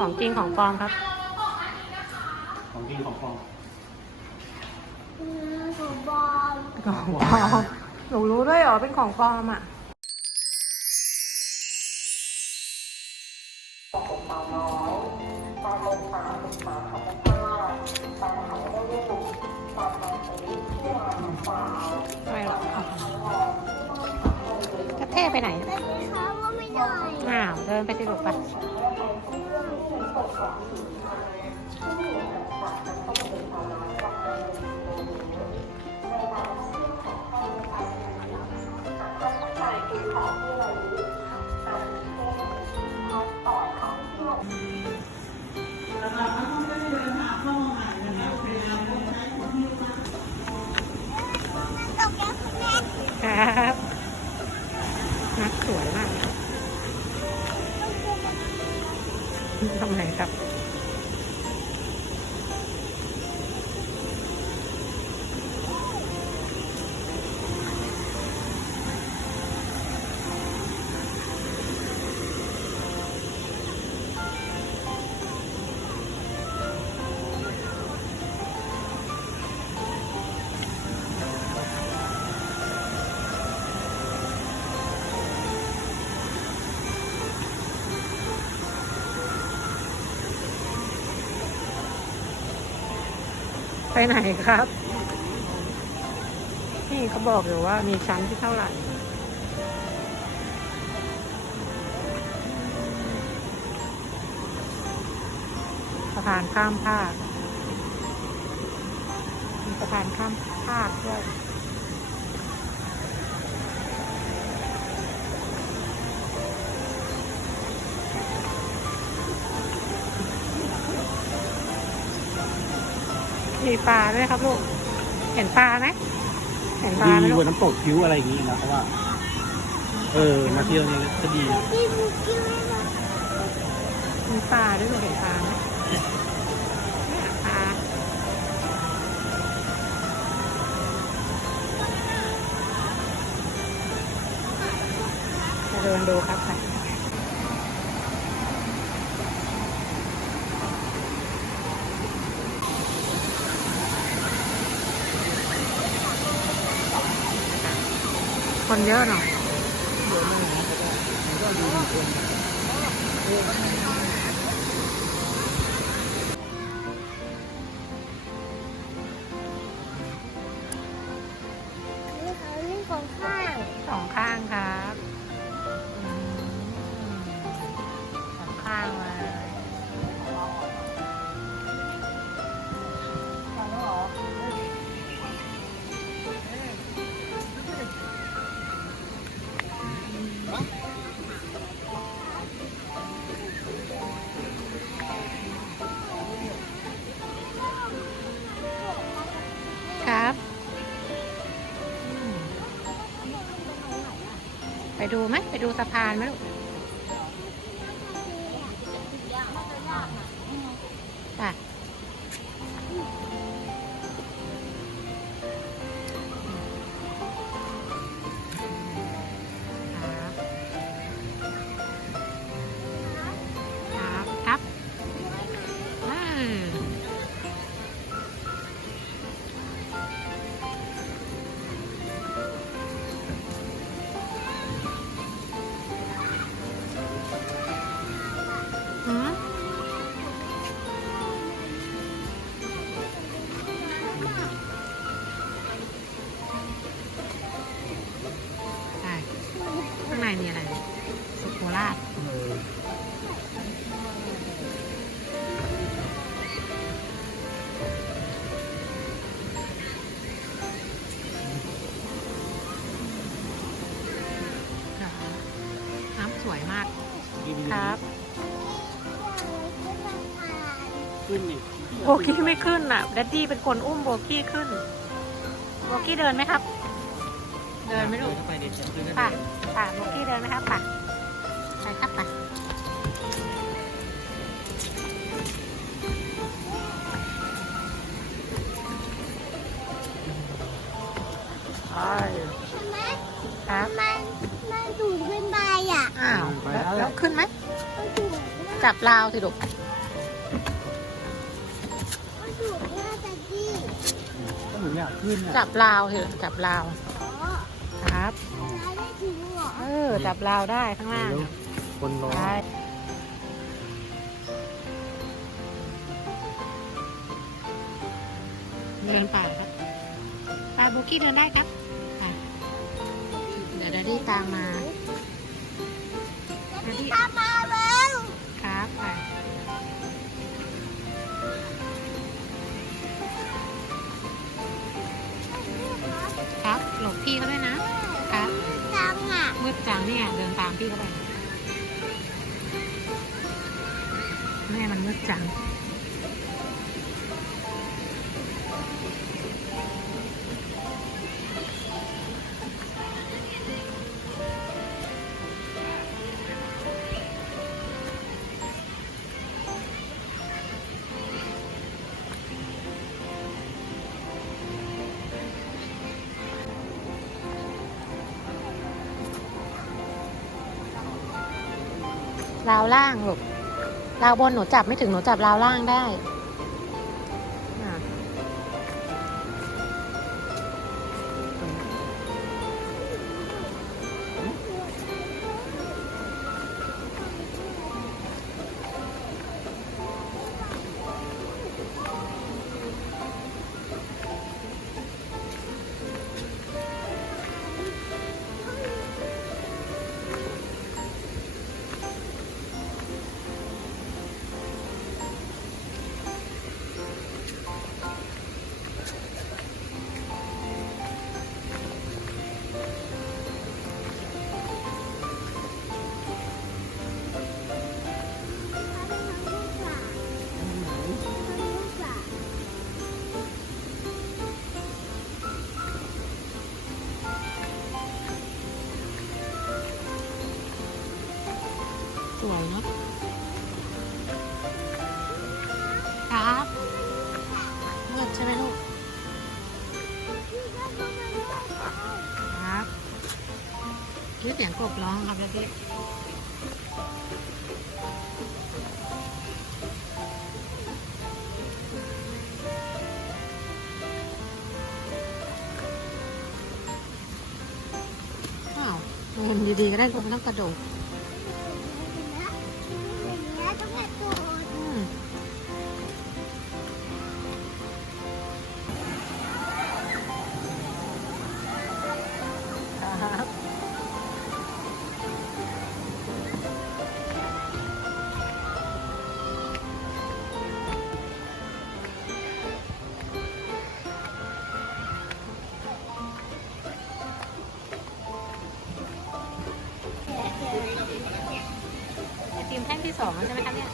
ของจริงของปลอมครับของจริงของปลอมของปลอมหนูรู้ด้วยเหรอเป็นของปลอมอ่ะไม่หรอกจะเท่ไปไหนอ้าวเดินไปสิลูกไปครับนักสวยมากทำไงครับไปไหนครับนี่เขาบอกอยู่ว่ามีชั้นที่เท่าไหร่สะพานข้ามภาคมีสะพานข้ามภาคด้วยมีปลาด้วยครับลูกเห็นปลาไหมเห็นปลาไหม ดี ลู ก ก ว่าน้ำตกผิวอะไรอย่างนี้นะเพราะว่ามาเที่ยวนี่ก็ดีมีปลาด้วยลูกเห็นปลาไหมเนี่ยปลาจะเดินดูครับค่ะคนเยอะหน่อยนี่ของข้าง สองข้างครับสองข้างเลยครับไปดูไหมไปดูสะพานไหมลูกไปครับข้างในมีอะไรสุโคราชน้ำสวยมากครับขึ้นนี่ โบกี้ไม่ขึ้นอ่ะแดดดี้เป็นคนอุ้มโบกี้ขึ้นโบกี้เดินไหมครับเดินไหมลูกป่ะโบกี้เดินไหมครับป่ะไปครับป่ะครับ มันดูดขึ้นไปอ่ะ อ้าวแล้วขึ้นไหมจับราวสิลูก อยากขึ้นอ่ะ จับราวเถอะจับราว อ๋อ ครับ ร้านได้ถึงเหรอ จับราวได้ข้างล่าง เดี๋ยวคนรอ ได้เดินป่าครับตาบุกี้เดินได้ครับไปเดี๋ยวดดดี้ตามมาดดดี้ ตามมาแล้ว ครับไปครับ หลบพี่เขาด้วยนะครับ จังอ่ะ มืดจังเนี่ยเดินตามพี่เขาไปแม่มันมืดจังราวล่างลูกราวบนหนูจับไม่ถึงหนูจับราวล่างได้อ่ะสวยเนอะครับมืดใช่ไหมลูกครับยืดเสียงกบร้องครับแล้วพี่อ้าวเห็นดีๆก็ได้ลูกไม่ต้องกระโดดอืมครับไอติมแท่งที่2แล้วใช่ไหมครับเนี่ย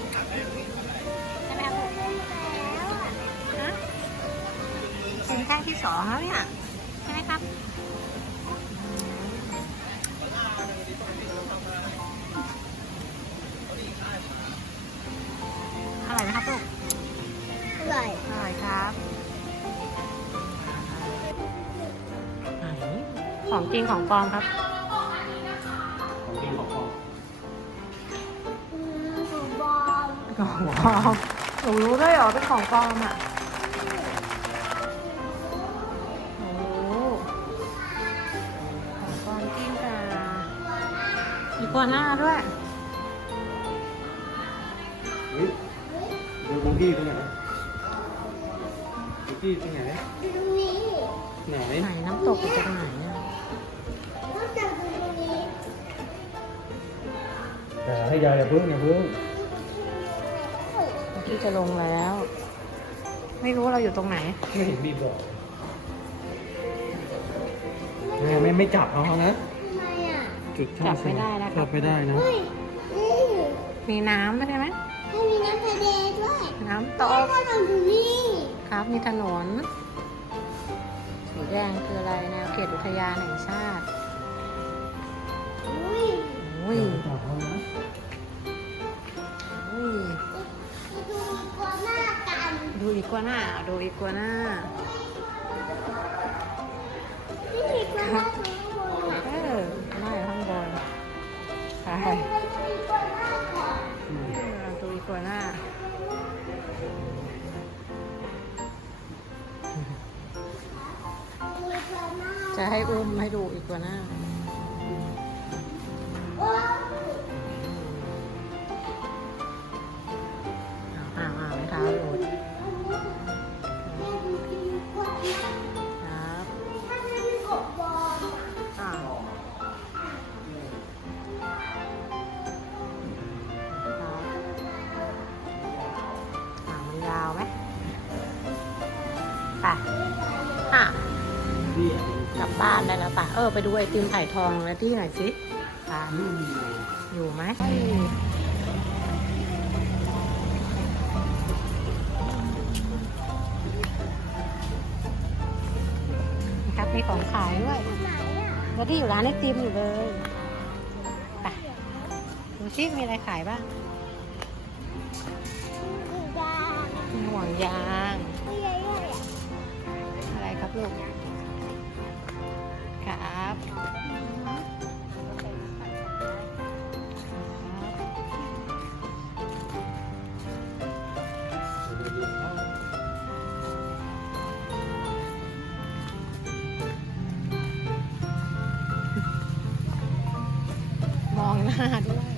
ใช่ไหมครับลูกฮะไอติมแท่งที่2แล้วเนี่ยใช่ไหมครับอร่อยไหมครับลูก อร่อย อร่อยครับไหนของจริงของปลอมครับ ของจริงของปลอม ของบอม ของปลอมหนูรู้ด้วยเหรอเป็นของปลอมอ่ะโอ้ของปลอมจริงจ้ะมีกัวหน้าด้วย เฮ้ยเดี๋ยวบุกี้ตรงไหนบุกี้ตรงไหน อยู่ตรงนี้ ไหน ไหนน้ำตกอยู่ตรงไหนเนี่ย นอกจากอยู่ตรงนี้ แต่ให้ยายอย่าเพิ่ง ที่จะลงแล้ว ไม่รู้เราอยู่ตรงไหน ไม่เห็นบีบบอกไม่จับเอานะ ทำไมอ่ะ จุด จับไม่ได้แล้วครับ จับไม่ได้นะ เฮ้ยนี่ มีน้ำใช่ไหม ให้มีน้ำทะเลด้วย น้ำต แล้ว ก ก็เราอยู่นี่ ครับมีถนนสีแดงคืออะไรแนวเขตอุทยานแห่งชาติ อุ้ย อุ้ย จับเอานะ อุ้ย ดูตัวหน้ากัน ดูอีกัวหน้าดูอีกัวหน้า นี่มีตัวหน้าตัวข้างบนอ่ะ หน้าอยู่ข้างบนใช่ มีตัวหน้าก่อน เราดูอีกัวหน้า จะให้อุ้มให้ดูอีกตัวหน้า โอ้ย ไม่เท้าโดด แม่ดูดีกว่านะครับ ถ้าไม่มีกบบอล อ่ามันยาวไหมไปกลับบ้านได้แล้วป่ะ ไปดูไอติมไผ่ทองแล้วที่หน่อยสิค่ะอยู่ไหมครับมีของขายด้วย ไหนอ่ะ แล้วที่อยู่ร้านไอติมอยู่เลยไปดูซิมีอะไรขายบ้าง อีกอ่ะ มีห่วงยาง ไม่ใหญ่เลยอ่ะ อะไรครับลูกครับมองหน้าด้วย